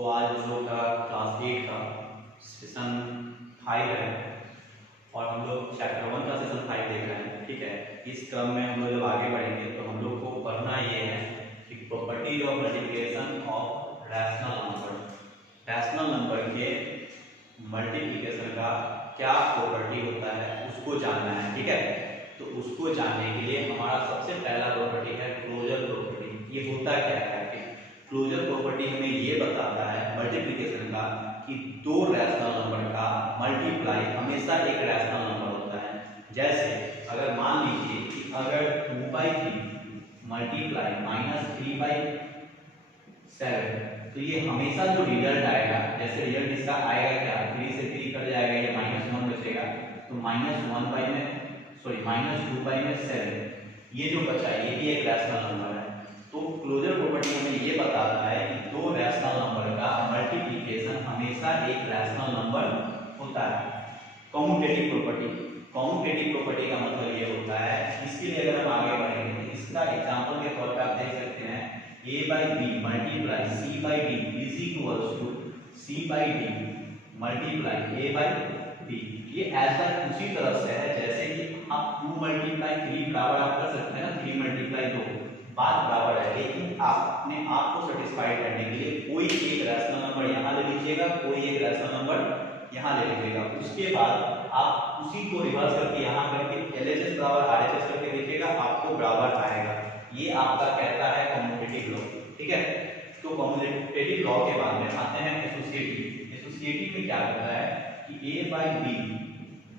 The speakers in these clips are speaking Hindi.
तो आज जो का क्लास 8 का सेशन 5 है और हम लोग चैप्टर 1 का सेशन 5 देख रहे हैं। ठीक है, इस क्रम में हम लोग जब आगे बढ़ेंगे तो हम लोग को पढ़ना ये है कि properties of multiplication of rational number. Rational number के मल्टीप्लिकेशन का क्या प्रॉपर्टी होता है उसको जानना है। ठीक है, तो उसको जानने के लिए हमारा सबसे पहला प्रॉपर्टी है क्लोजर प्रॉपर्टी। ये होता क्या है? क्लोजर प्रॉपर्टी हमें ये बताता है मल्टीप्लिकेशन का कि दो रैशनल नंबर का मल्टीप्लाई हमेशा एक रैशनल नंबर होता है। जैसे अगर मान लीजिए कि अगर 2/3 मल्टीप्लाई -3/7 तो ये हमेशा जो रिजल्ट आएगा, जैसे रिजल्ट इसका आएगा क्या, 3 से 3 कट जाएगा, ये -1 बचेगा, तो -2/7 ये जो बचा ये भी एक रैशनल नंबर है। तो क्लोजर प्रॉपर्टी हमें ये बताता है कि दो रैशनल नंबर का मल्टीप्लिकेशन हमेशा एक रैशनल नंबर होता है। कम्यूटेटिव प्रॉपर्टी का मतलब ये होता है, इसके लिए अगर हम आगे बढ़ेंगे तो इसका एग्जांपल के तौर पे आप देख सकते हैं a/b multiply c/d is equals to c/d multiply a/b। ये ऐसा उसी तरह से है जैसे कि आप 2 मल्टीप्लाई 3 बराबर आप कर सकते हैं ना, 3 मल्टीप्लाई 2 बात बराबर है, लेकिन आप अपने आप को सेटिस्फाई करने के लिए कोई एक रैशनल नंबर यहाँ ले लीजिएगा, कोई एक रैशनल नंबर यहाँ ले लीजिएगा, उसके बाद आप उसी को रिवर्स करके यहाँ करके LHS बराबर RHS करके देखिएगा, आपको बराबर आएगा। ये आपका कहता है कम्यूटेटिव लॉ। ठीक है, तो कम्यूटेटिव लॉ के बाद में आते हैं एसोसिएटिव। एसोसिएटिव में क्या होता है कि a/b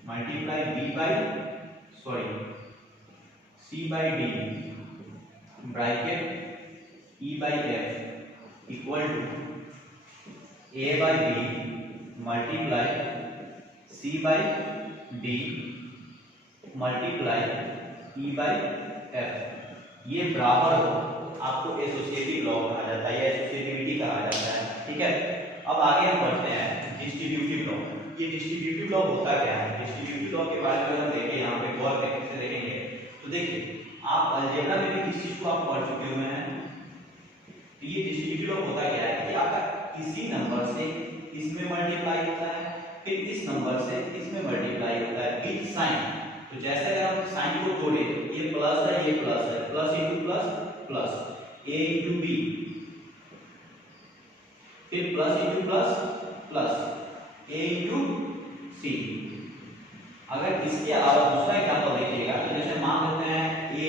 multiply c/d bracket e/f equal to a/b multiply c/d multiply e/f। ये बराबर हो आपको एसोसिएटिव लॉ कहा जाता है या एसोसिएटिविटी कहा जाता है। ठीक है, अब आगे हम बढ़ते हैं डिस्ट्रीब्यूटिव लॉ। ये डिस्ट्रीब्यूटिव लॉ होता क्या है? डिस्ट्रीब्यूटिव लॉ के बारे में हम देखें, यहाँ पे गौर से देखेंगे तो देखिए आप अलजेब्रा में भी इस चीज को आप पढ़ चुके हुए हैं। तो ये डिस्ट्रीब्यूटिव लॉ होता क्या है कि आपका किसी नंबर से इसमें मल्टीप्लाई होता है, फिर इस नंबर से इसमें मल्टीप्लाई होता है विद साइन। तो जैसे अगर हम साइन को जोड़े, ये प्लस है, ये प्लस है, plus into plus plus, a into b, फिर plus into plus plus, a into c। अगर इसके अलावा दूसरा एग्जांपल देखिएगा तो जैसे मान लेते हैं a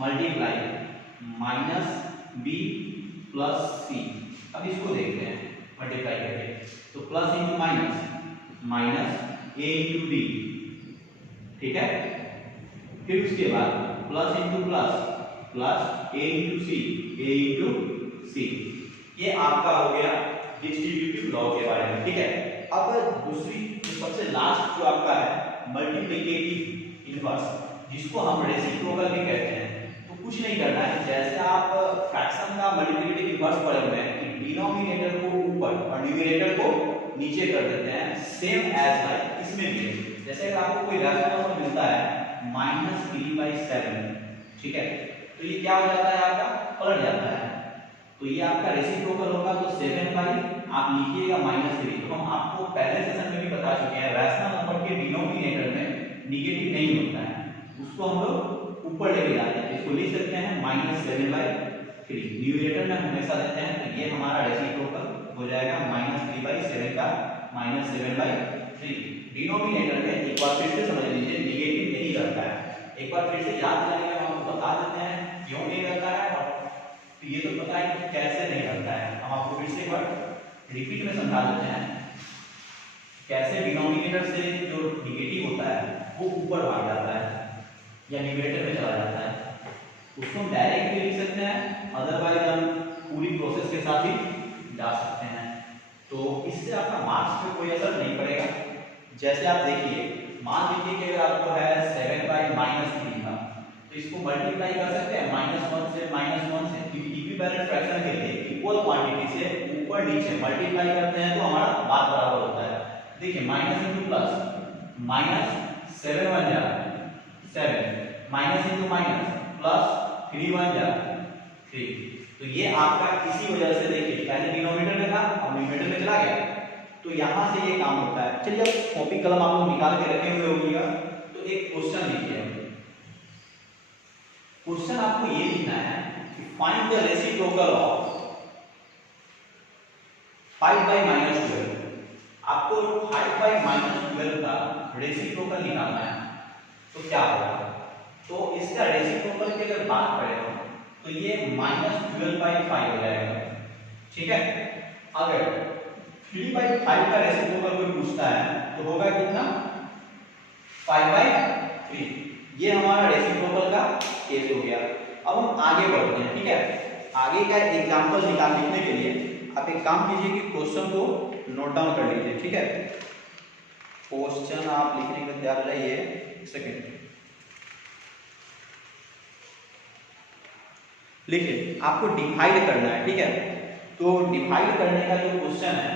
multiply -b plus c। अब इसको देखते हैं मल्टीप्लाई करके, तो plus into minus a into b। ठीक है, फिर उसके बाद plus into plus plus a into c, a into c। ये आपका हो गया डिस्ट्रीब्यूटिव लॉ के बारे में। ठीक है, अब दूसरी सबसे लास्ट जो आपका है मल्टीप्लिकेटिव इनवर्स, जिसको हम रेसिप्रोकल भी कहते हैं। तो कुछ नहीं करना है, जैसे आप फ्रैक्शन का मल्टीप्लिकेटिव इनवर्स पढ़े हुए हैं कि डिनोमिनेटर को ऊपर और न्यूमरेटर को नीचे कर देते हैं, सेम एज लाइक इसमें भी। जैसे अगर आपको कोई रैशनल नंबर मिलता है -3/7, ठीक है, तो ये क्या हो जाता है, आपका पलट जाता है। तो ये आपका रेसिप्रोकल होगा, तो 7/, आप लिखिएगा -3। तो हम आपको पहले सेशन में भी बता चुके हैं रैशनल नंबर के डिनोमिनेटर में निगेटिव नहीं होता है, उसको हम लोग ऊपर लेके जाते हैं। इसको लिख सकते हैं -7/3, न्यूमरेटर में हमेशा देते हैं। तो ये हमारा रेसिप्रोकल हो जाएगा -3/7 का -7/3। डिनोमिनेटर में एक बार फिर से समझ लीजिए निगेटिव नहीं रहता है। एक बार फिर से याद दिलाने में हम आपको बता देते हैं क्यों नहीं रहता है, और तो ये तो पता है कि कैसे नहीं रहता है। हम आपको फिर से एक बार रिपीट में समझा देते हैं कैसे डिनोमिनेटर से जो निगेटिव होता है वो ऊपर भाग जाता है या न्यूमरेटर में चला जाता है। उसको हम डायरेक्ट भी लिख सकते हैं, अदरवाइज हम पूरी प्रोसेस के साथ ही जा सकते हैं। तो इससे आपका मार्क्स पे कोई असर नहीं पड़ेगा। जैसे आप देखिए, मान लीजिए कि अगर आपको है 7/-3 का, तो इसको मल्टीप्लाई कर सकते हैं -1 से इक्विवेलेंट फ्रैक्शन के लिए इक्वल क्वांटिटी से ऊपर नीचे मल्टीप्लाई करते हैं तो हमारा बात बराबर होता है। देखिए minus into plus, -7 × 7, minus into minus plus 3 × 3। तो ये आपका इसी वजह से देखिए पहले डिनोमिनेटर में था अब न्यूमरेटर में चला गया, तो यहां से ये काम होता है। चलिए अब कॉपी कलम आप लोग निकाल के रखे हुए होंगे, तो एक क्वेश्चन लिखिए। क्वेश्चन आपको ये लिखना है कि फाइंड द रेसिप्रोकल ऑफ 5/-12। आपको 5/-12 का रेसिप्रोकल निकालना है, तो क्या होगा? तो इसका रेसिप्रोकल की अगर बात करें तो ये -12/5 हो जाएगा, ठीक है। अगर 3/5 का रेसिप्रोकल कोई पूछता है तो होगा कितना? 5/3। ये हमारा रेसिप्रोकल का केस हो गया। अब हम आगे बढ़ते हैं, ठीक है। आगे का एग्जांपल लिखने के लिए आप एक काम कीजिए कि क्वेश्चन को नोट डाउन कर लीजिए, ठीक है। क्वेश्चन आप लिखने का तैयार रहिए, एक सेकेंड लिखिए। आपको डिवाइड करना है, ठीक है। तो डिवाइड करने का जो क्वेश्चन है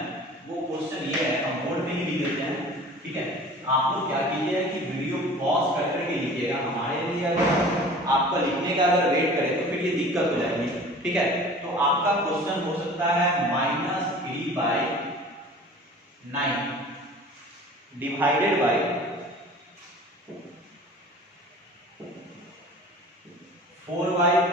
वो क्वेश्चन ये है, हम बोर्ड पे ही लिख देते हैं, ठीक है। आप लोग क्या कीजिएगा कि वीडियो पॉज कर करके लिखिएगा। हमारे लिए अगर आपका लिखने का अगर वेट करें तो फिर ये दिक्कत हो जाएगी, ठीक है। तो आपका क्वेश्चन हो सकता है -3/9 डिवाइडेड बाय 4/3,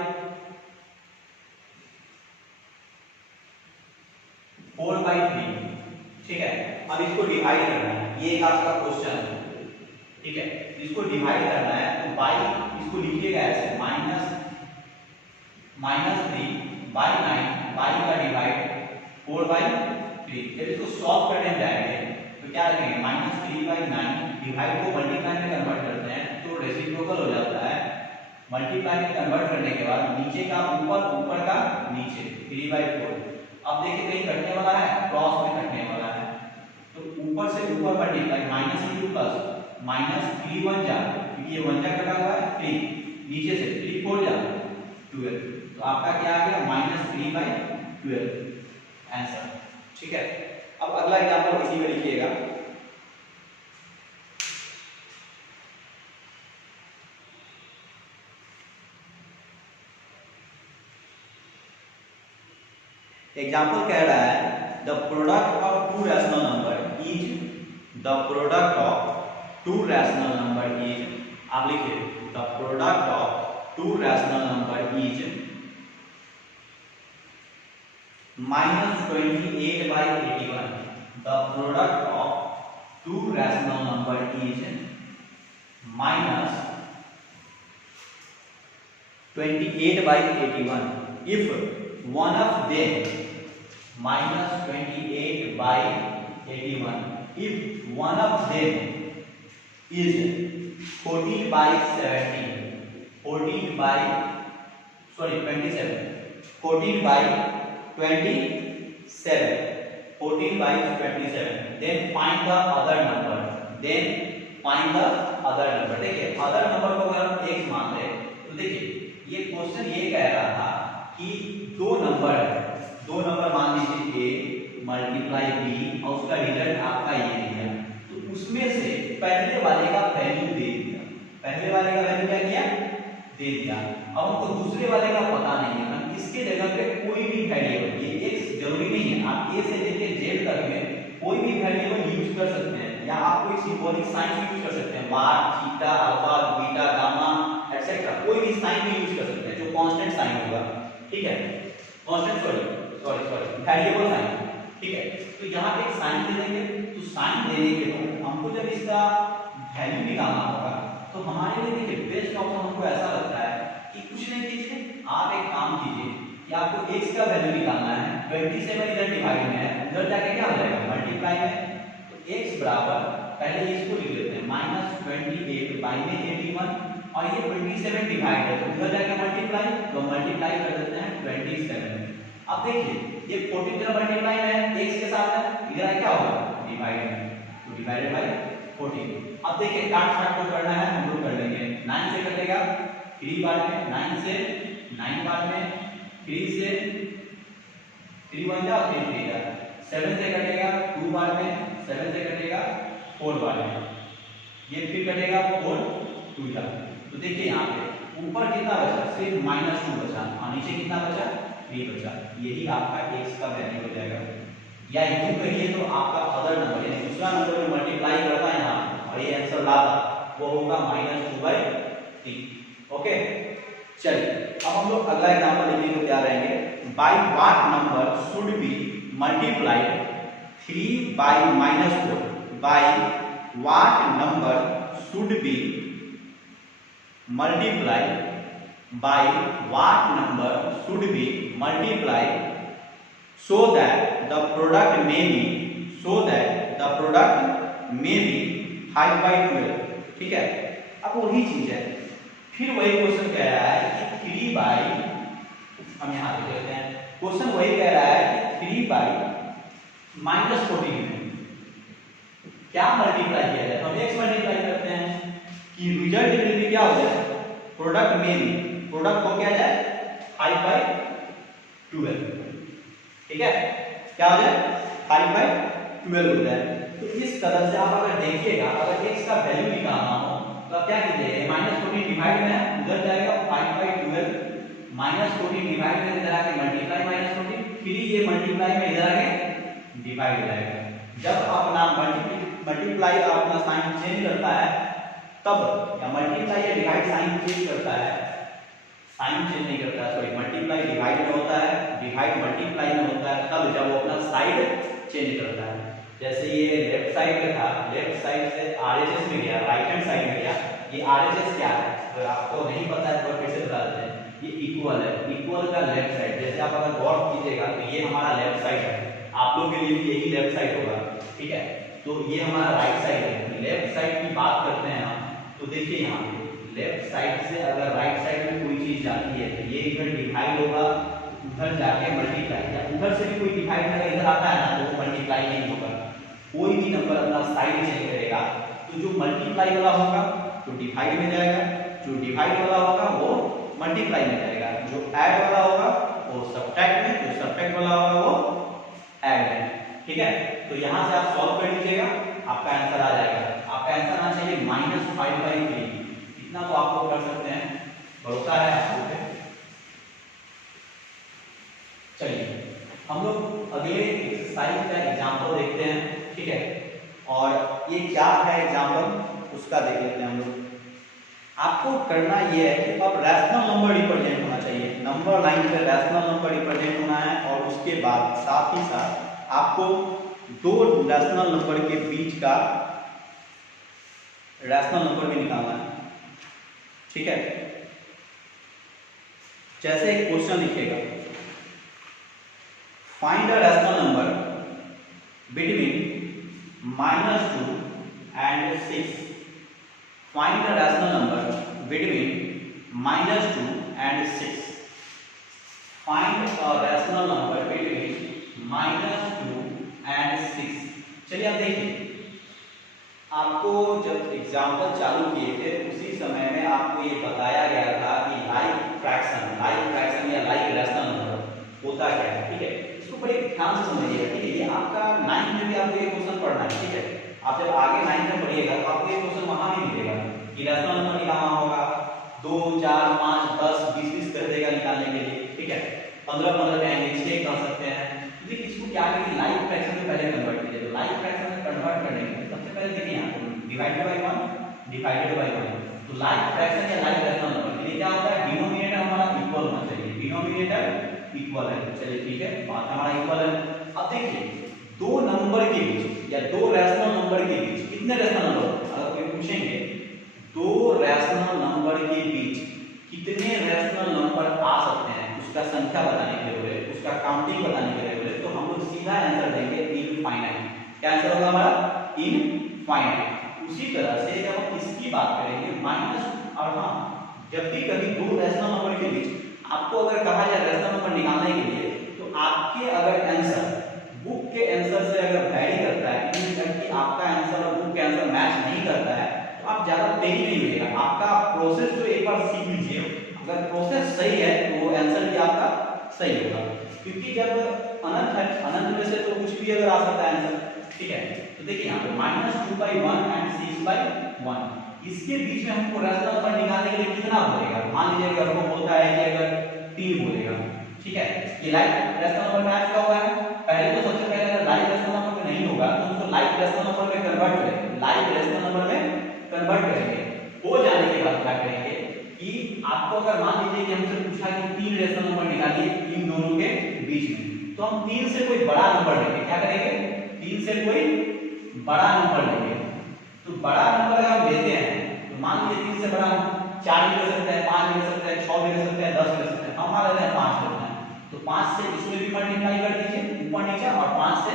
ठीक है। अब इसको डिवाइड करना है, ये एक आपका क्वेश्चन है, ठीक है। इसको डिवाइड करना है तो बाई इसको लिखिएगा ऐसे -3/9 बाई का डिवाइड 4/3। जब इसको सॉल्व करने जाएंगे तो क्या लिखेंगे? -3/9 डिवाइड को मल्टीप्लाई में कन्वर्ट करते हैं तो रेसिप्रोकल हो जाता है। मल्टीप्लाई में कन्वर्ट करने के बाद नीचे का ऊपर, ऊपर का नीचे, 3/4। अब देखिए कहीं कटने वाला है, क्रॉस में कटने वाला है, तो ऊपर से ऊपर मल्टीप्लाई -3 प्लस -3 1 जा, क्योंकि ये 1 जा कटा हुआ है 3, नीचे से 3 4 जा 12, तो आपका क्या आ गया? -3/12 आंसर, ठीक है। अब अगला एग्जांपल इसी में लिखिएगा। एग्जाम्पल कह रहा है the product of to rational number is, the product of to rational number is, आप लिखिए the product of to rational number is -28/81। The product of to rational number is -28/81 if one of them -28/81 if one of them is 14/17 14/27 then find the other number, देखिए अदर नंबर को अगर हम x मान ले तो देखिए ये क्वेश्चन ये कह रहा था कि दो नंबर मान लीजिए a मल्टीप्लाई b और उसका रिजल्ट आपका ये दिया, तो उसमें से पहले वाले का वैल्यू दे दिया, पहले वाले का वैल्यू क्या किया? दे दिया। अब हमको दूसरे वाले का पता नहीं है, हम इसके जगह पे कोई भी वेरिएबल, ये x जरूरी नहीं है, आप a से लेके z तक में कोई भी वेरिएबल यूज कर सकते हैं, या आप कोई सिंबॉलिक साइन यूज कर सकते हैं, bar, theta, alpha, beta, gamma etcetera, कोई भी साइन भी यूज कर सकते हैं जो कांस्टेंट साइन होगा, ठीक है। कांस्टेंट सॉरी वेरिएबल साइन, ठीक है। तो यहाँ पे एक साइन दे देंगे, तो साइन देने के बाद हमको जब इसका वैल्यू निकालना होगा तो हमारे लिए देखिए बेस्ट ऑप्शन हमको ऐसा लगता है कि कुछ नहीं कीजिए, आप एक काम कीजिए कि आपको x का वैल्यू निकालना है, 27 इधर डिवाइड में है, उधर जाके क्या हो जाएगा? मल्टीप्लाई में, तो x बराबर पहले इसको लिख लेते हैं -28/81 और ये 27 डिवाइड है, तो उधर जाके मल्टीप्लाई, तो मल्टीप्लाई कर देते हैं 27। अब देखिए ये 14 इधर मल्टीप्लाई में है, x के साथ है, इधर क्या होगा? डिवाइड में, तो डिवाइडेड बाय 14। अब देखिए काट छाट को करना है, हम लोग कर लेंगे। 9 से कटेगा 3 बार में, 9 से 9 बार में, 3 से 3 1 जा 3 3 जा, 7 से कटेगा 2 बार में, 7 से कटेगा 4 बार में, ये फिर कटेगा 4 2 जा। तो देखिए यहाँ पे ऊपर कितना बचा? सिर्फ -2 बचा, और नीचे कितना बचा? 3 बचा, यही आपका x का वैल्यू हो जाएगा। या यूं कहिए तो आपका अदर नंबर यानी दूसरा नंबर में मल्टीप्लाई करता है यहाँ और ये आंसर लाता वो होगा -2/3। ओके, चलिए अब हम लोग अगला एग्जांपल लिखने को तैयार रहेंगे। By what number should be multiplied 3/-4? By what number should be multiplied by what number should be multiplied so that the product may be 5/12? ठीक है, अब वही चीज है, फिर वही क्वेश्चन कह रहा है कि 3 बाई, हम यहाँ लिख लेते हैं, क्वेश्चन वही कह रहा है कि 3 बाई -14 में क्या मल्टीप्लाई किया जाए? हम x मल्टीप्लाई करते हैं कि रिजल्ट में क्या हो जाए, प्रोडक्ट में भी प्रोडक्ट हो क्या जाए 5/12। ठीक है, क्या हो जाए 5/12 हो जाए। तो इस तरह से आप अगर देखिएगा, अगर x का वैल्यू निकालना हो तो आप क्या कीजिएगा, -14 डिवाइड में उधर जाएगा 5/12, -14 डिवाइड में इधर आके मल्टीप्लाई -14, फिर ये मल्टीप्लाई में इधर आके डिवाइड हो जाएगा। जब अपना मल्टीप्लाई का अपना साइन चेंज करता है तब, या मल्टीप्लाई या डिवाइड साइन चेंज करता है, साइन चेंज नहीं करता है, सॉरी, मल्टीप्लाई डिवाइड में होता है, डिवाइड मल्टीप्लाई में होता है, तब जब वो अपना साइड चेंज करता है। जैसे ये लेफ्ट साइड में था, लेफ्ट साइड से आरएचएस में गया, राइट हैंड साइड में गया। ये आरएचएस क्या है, अगर आपको नहीं पता है तो फिर से बता देते हैं, ये इक्वल है, इक्वल का लेफ्ट साइड। जैसे आप अगर गौर कीजिएगा तो ये हमारा लेफ्ट साइड है, आप लोग के लिए भी यही लेफ्ट साइड होगा। ठीक है, तो ये हमारा राइट साइड है। लेफ्ट साइड की बात करते हैं हम, तो देखिए यहाँ पे लेफ्ट साइड से अगर राइट साइड में कोई चीज जाती है तो ये इधर डिवाइड होगा, उधर जाके मल्टीप्लाई, या उधर से भी कोई डिवाइड अगर इधर आता है ना तो वो मल्टीप्लाई नहीं होगा। कोई भी नंबर अपना साइड चेंज करेगा तो जो मल्टीप्लाई वाला होगा तो डिवाइड में जाएगा, जो डिवाइड वाला होगा वो मल्टीप्लाई में जाएगा, जो ऐड वाला होगा वो सब्ट्रैक्ट में, जो सब्ट्रैक्ट वाला होगा वो ऐड में। ठीक है, तो यहाँ से आप सॉल्व कर लीजिएगा, आपका आंसर आ जाएगा। आपका आंसर आना चाहिए -5/3। इतना तो आप लोग कर सकते हैं, भरोसा है आपको पे। चलिए हम लोग अगले एक्सरसाइज का एग्जांपल देखते हैं। ठीक है, और ये क्या है एग्जांपल उसका देख लेते हैं हम लोग। आपको करना ये है कि अब रैशनल नंबर रिप्रेजेंट होना चाहिए, नंबर लाइन पे रैशनल नंबर रिप्रेजेंट होना है, और उसके बाद साथ ही साथ आपको दो रैशनल नंबर के बीच का रैशनल नंबर भी निकालना है। ठीक है, जैसे एक क्वेश्चन लिखेगा, find the rational number between -2 and 6। Find the rational number between -2 and 6। Find a rational number between -2 and 6। चलिए आप देखिए, आपको जब एग्जाम्पल चालू किए थे उसी समय में आपको ये बताया गया था कि लाइक फ्रैक्शन या लाइक रैशनल नंबर होता क्या है। ठीक है, इसको बड़े ध्यान से समझिएगा। ठीक है, ये आपका 9th में भी आपको ये क्वेश्चन पढ़ना है। ठीक है, आप जब आगे 9th में पढ़िएगा तो आपको ये क्वेश्चन वहां भी मिलेगा कि रैशनल नंबर निकालना होगा, 2, 4, 5, 10, 20 कर देगा निकालने के लिए। ठीक है, 15 कहेंगे, 6 कर सकते हैं। लेकिन इसको क्या करेंगे, लाइक फ्रैक्शन में पहले कन्वर्ट कीजिए। तो लाइक फ्रैक्शन में कन्वर्ट करने के लिए सबसे पहले देखिए यहाँ डिवाइडेड बाय 1। तो लाइक फ्रैक्शन या लाइक रैशनल नंबर के लिए क्या होता है, डिनोमिनेटर हमारा इक्वल होना चाहिए, डिनोमिनेटर इक्वल है। चलिए ठीक है, बात हमारा इक्वल है। अब देखिए, दो नंबर के बीच या दो रैशनल नंबर के बीच कितने रैशनल नंबर, अगर कोई पूछेंगे दो रैशनल नंबर के बीच कितने रैशनल नंबर आ सकते हैं, उसका संख्या बताने के लिए, उसका काउंटिंग बताने के लिए, तो हम लोग सीधा आंसर देंगे इनफाइनाइट। क्या आंसर होगा हमारा, इनफाइनाइट। उसी तरह से जब हम इसकी बात करेंगे माइनस, और हाँ, जब भी कभी दो रैशनल नंबर के बीच आपको अगर कहा जाए रैशनल नंबर निकालने के लिए, तो आपके अगर आंसर बुक के आंसर से अगर वैरी करता है, कि आपका आंसर और बुक के आंसर मैच नहीं करता है, तो आप ज्यादा देरी नहीं मिलेगा। आपका प्रोसेस जो एक बार सीख लीजिए, अगर प्रोसेस सही है तो वो आंसर भी आपका सही होगा। क्योंकि जब अनंत है, अनंत में से तो कुछ भी अगर आ सकता है आंसर। ठीक है, तो देखिए यहाँ पे -2/1 and 6/1, इसके बीच में हमको रैशनल नंबर निकालने के लिए कितना बोलेगा। मान लीजिए अगर वो बोलता है कि अगर 3 बोलेगा, ठीक है, ये लाइक रेशनल नंबर में आ चुका हुआ है। पहले तो सबसे पहले अगर लाइक रेशनल नंबर में नहीं होगा तो उसको लाइक रेशनल नंबर में कन्वर्ट करेंगे, लाइक रेशनल नंबर में कन्वर्ट करेंगे। हो जाने के बाद क्या करेंगे कि आपको अगर मान लीजिए कि हमसे पूछा कि 3 रेशनल नंबर निकालिए इन दोनों के बीच में, तो हम 3 से कोई बड़ा नंबर लेंगे। क्या करेंगे? 3 से कोई बड़ा नंबर लेंगे। तो बड़ा नंबर अगर हम लेते हैं तो मान लीजिए 3 से बड़ा 4 भी ले सकते हैं, 5 भी ले सकते हैं, 6 भी ले सकते हैं, 10 भी ले सकते हैं। हम मान लेते हैं 5 लेते हैं, तो 5 से इसमें भी मल्टीप्लाई कर दीजिए ऊपर नीचे, और 5 से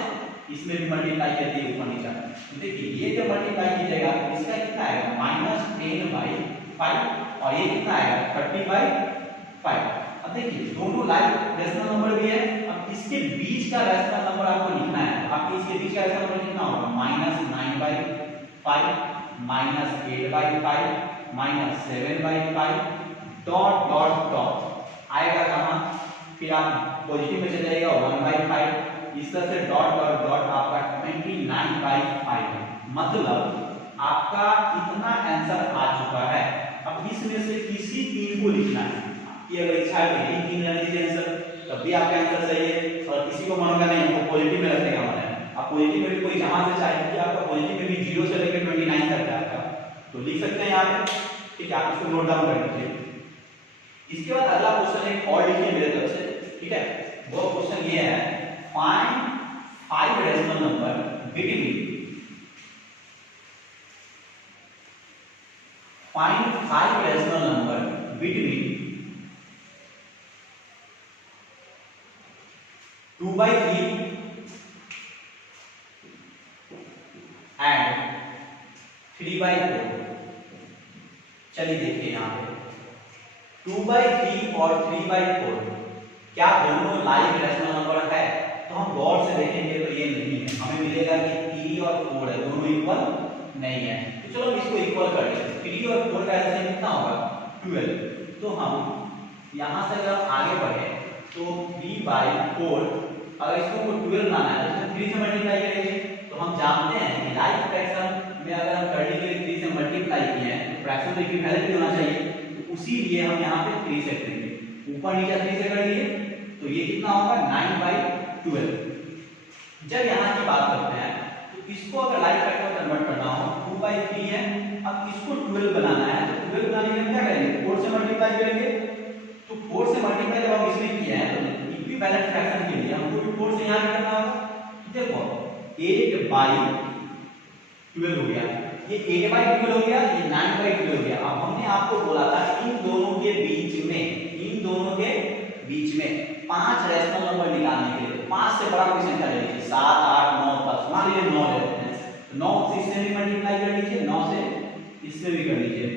इसमें भी मल्टीप्लाई कर दिए ऊपर नीचे। तो देखिए ये जब मल्टीप्लाई कीजिएगा तो इसका कितना आएगा? -10/5, और ये कितना आएगा? 30/5। अब देखिए दोनों लाइक रेशनल नंबर भी है। अब इसके बीच का रेशनल नंबर आपको लिखना है। आपके इसके बीच का रेशनल नंबर कितना होगा? -9/5, -8/5, -7/5, डॉट डॉट डॉट आएगा कहां? फिर आप पॉजिटिव में चले जाइएगा 1/5, इस तरह से डॉट डॉट डॉट आपका 29/5 है। मतलब आपका इतना आंसर आ चुका है। अब इसमें से किसी 3 को लिखना है। आपकी अगर इच्छा है तो यही 3 रहने दीजिए आंसर, तब भी आपका आंसर सही है। और किसी को मानूंगा नहीं, हमको पॉजिटिव में रखने का मन है। आप पॉजिटिव में भी कोई जहां से चाहे कि आपका पॉजिटिव में भी 0 से लेकर 29 तक है आपका, तो लिख सकते हैं यहाँ पे। ठीक है, आप इसको नोट डाउन कर लीजिए। इसके बाद अगला क्वेश्चन एक और लिखिए मेरे तरफ से। ठीक है, वो क्वेश्चन ये है, find 5 rational number between, find 5 rational number between 2/3 and 3/4। चलिए देखिए यहाँ पे 2/3 और 3/4 क्या दोनों लाइक रेशनल नंबर है? तो हम गौर से देखेंगे तो ये नहीं है। हमें मिलेगा कि 3 और 4 है, दोनों इक्वल नहीं है। तो चलो हम इसको इक्वल कर लेते हैं। 3 और 4 का एलसीएम कितना होगा? 12। तो हम यहाँ से अगर आगे बढ़े तो 3/4, अगर इसको 12 लाना है तो 3 से मल्टीप्लाई करेंगे। तो हम जानते हैं कि लाइक फ्रैक्शन में अगर हम 30 के 3 से मल्टीप्लाई किए हैं तो फ्रैक्शन तो इक्विवेलेंट होना चाहिए। उसीलिए हम यहाँ पे 3 से करेंगे, ऊपर नीचे 3 से कर दिए तो ये कितना होगा? 9/12। जब यहाँ की बात करते हैं तो इसको अगर लाइक फैक्टर में कन्वर्ट करना हो, 2/3 है, अब इसको 12 बनाना है। तो 12 बनाने के लिए क्या करेंगे? 4 से मल्टीप्लाई करेंगे। तो 4 से मल्टीप्लाई जब हम इसमें किए हैं तो इक्विवेलेंट फ्रैक्शन के लिए हमको भी 4 से यहाँ करना होगा। तो देखो 8/12 हो गया, ये 8/12 हो गया, ये 9/12 हो गया। अब हमने आपको बोला था इन दोनों के बीच में, इन दोनों के बीच में 5 रेशनल नंबर निकालने के लिए 5 से बड़ा कोई संख्या ले लीजिए, 7, 8, 9, 10। मान लीजिए 9 लेते हैं, 9 से इसमें भी मल्टीप्लाई कर लीजिए, 9 से इसमें भी कर लीजिए,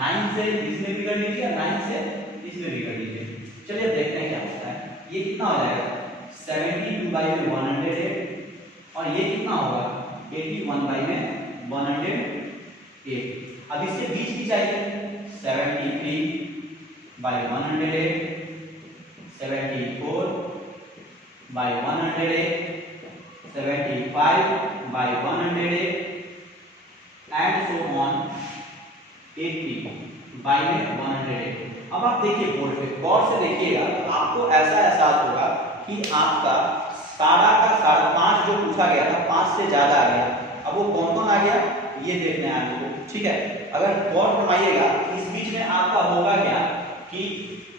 9 से इसमें भी कर लीजिए, 9 से इसमें भी कर लीजिए। चलिए देखते हैं क्या होता है। ये कितना हो जाएगा? 72/108, और ये कितना होगा? 81/108। अब इसके बीच की चाहिए, 73/108, 74/108, 75/108 एंड सो ऑन 80/108। अब आप देखिए बोर्ड पे गौर से देखिएगा तो आपको ऐसा एहसास होगा कि आपका सारा का सारा 5 जो पूछा गया था 5 से ज्यादा आ गया। अब वो कौन कौन आ गया ये देखना है आपको। ठीक है, अगर गौर फरमाइएगा इस बीच में आपका होगा क्या कि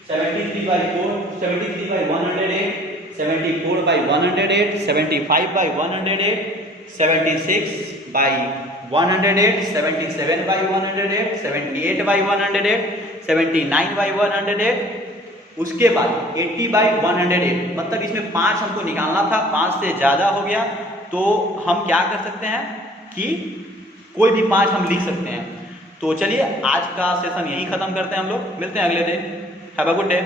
73/4, 73/108, 74/108, 75/108, 76/108, 77/108, 78/108, 79/108, उसके बाद 80/108। मतलब इसमें 5 हमको निकालना था, 5 से ज्यादा हो गया तो हम क्या कर सकते हैं कि कोई भी 5 हम लिख सकते हैं। तो चलिए आज का सेशन यहीं खत्म करते हैं हम लोग। मिलते हैं अगले दिन। Have a good day.